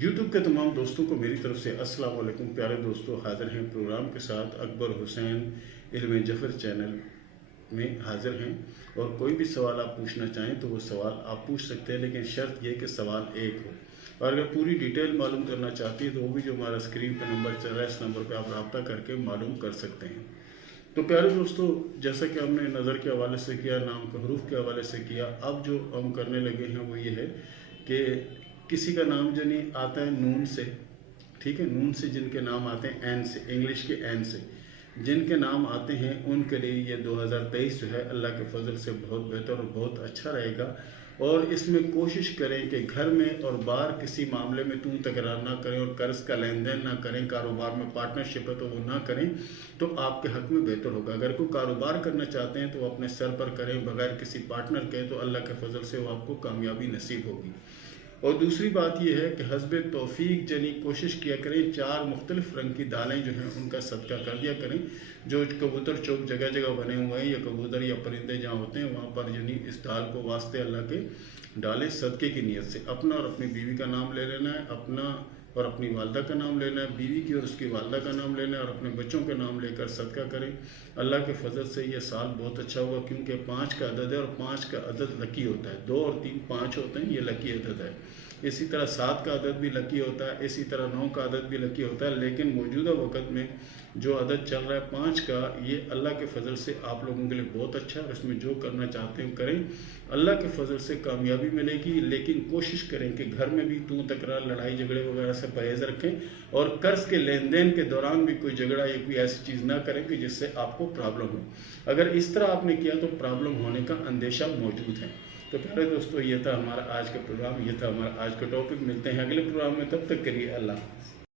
YouTube के तमाम दोस्तों को मेरी तरफ से अस्सलाम वालेकुम। प्यारे दोस्तों, हाज़िर हैं प्रोग्राम के साथ अकबर हुसैन इल्म जफ़र चैनल में हाज़िर हैं। और कोई भी सवाल आप पूछना चाहें तो वो सवाल आप पूछ सकते हैं, लेकिन शर्त ये कि सवाल एक हो। और अगर पूरी डिटेल मालूम करना चाहती है तो वो भी जो हमारा स्क्रीन पर नंबर चल रहा है, इस नंबर पर आप रब्ता करके मालूम कर सकते हैं। तो प्यारे दोस्तों, जैसा कि हमने नज़र के हवाले से किया, नाम के हरूफ के हवाले से किया, अब जो हम करने लगे हैं वो ये है कि किसी का नाम जो नहीं आता है नून से, ठीक है, नून से जिनके नाम आते हैं एन से, इंग्लिश के एन से जिनके नाम आते हैं, उनके लिए ये 2023 जो है अल्लाह के फजल से बहुत बेहतर और बहुत अच्छा रहेगा। और इसमें कोशिश करें कि घर में और बाहर किसी मामले में तू तकरार ना करें और कर्ज का लेन देन ना करें। कारोबार में पार्टनरशिप है तो वो ना करें, तो आपके हक में बेहतर होगा। अगर कोई कारोबार करना चाहते हैं तो वो अपने सर पर करें बगैर किसी पार्टनर के, तो अल्लाह के फजल से वो आपको कामयाबी नसीब होगी। और दूसरी बात यह है कि हस्ब तौफीक जनी कोशिश किया करें, 4 मुख्तलिफ रंग की दालें जो हैं उनका सदका कर दिया करें। जो कबूतर चौक जगह जगह बने हुए हैं, या कबूतर या परिंदे जहाँ होते हैं वहाँ पर जनी इस दाल को वास्ते अल्लाह के डालें सदक़े की नीयत से। अपना और अपनी बीवी का नाम ले लेना है, अपना और अपनी वालदा का नाम लेना है, बीवी की और उसकी वालदा का नाम लेना है, और अपने बच्चों के नाम लेकर सदका करें। अल्लाह के फजल से ये साल बहुत अच्छा होगा, क्योंकि 5 का अदद है और 5 का अदद लकी होता है। 2 और 3 5 होते हैं, ये लकी अदद है। इसी तरह 7 का अदद भी लकी होता है, इसी तरह 9 का अदद भी लकी होता है। लेकिन मौजूदा वक़्त में जो अदद चल रहा है 5 का, ये अल्लाह के फजल से आप लोगों के लिए बहुत अच्छा है। और इसमें जो करना चाहते हैं करें, अल्लाह के फजल से कामयाबी मिलेगी। लेकिन कोशिश करें कि घर में भी तू तकरार, लड़ाई झगड़े वगैरह से परहेज़ रखें, और कर्ज के लेन देन के दौरान भी कोई झगड़ा या कोई ऐसी चीज़ ना करें कि जिससे आपको प्रॉब्लम हो। अगर इस तरह आपने किया तो प्रॉब्लम होने का अंदेशा मौजूद है। तो प्यारे दोस्तों, ये था हमारा आज का प्रोग्राम, ये था हमारा आज का टॉपिक। मिलते हैं अगले प्रोग्राम में, तब तक के लिए अल्लाह हाफ़िज़।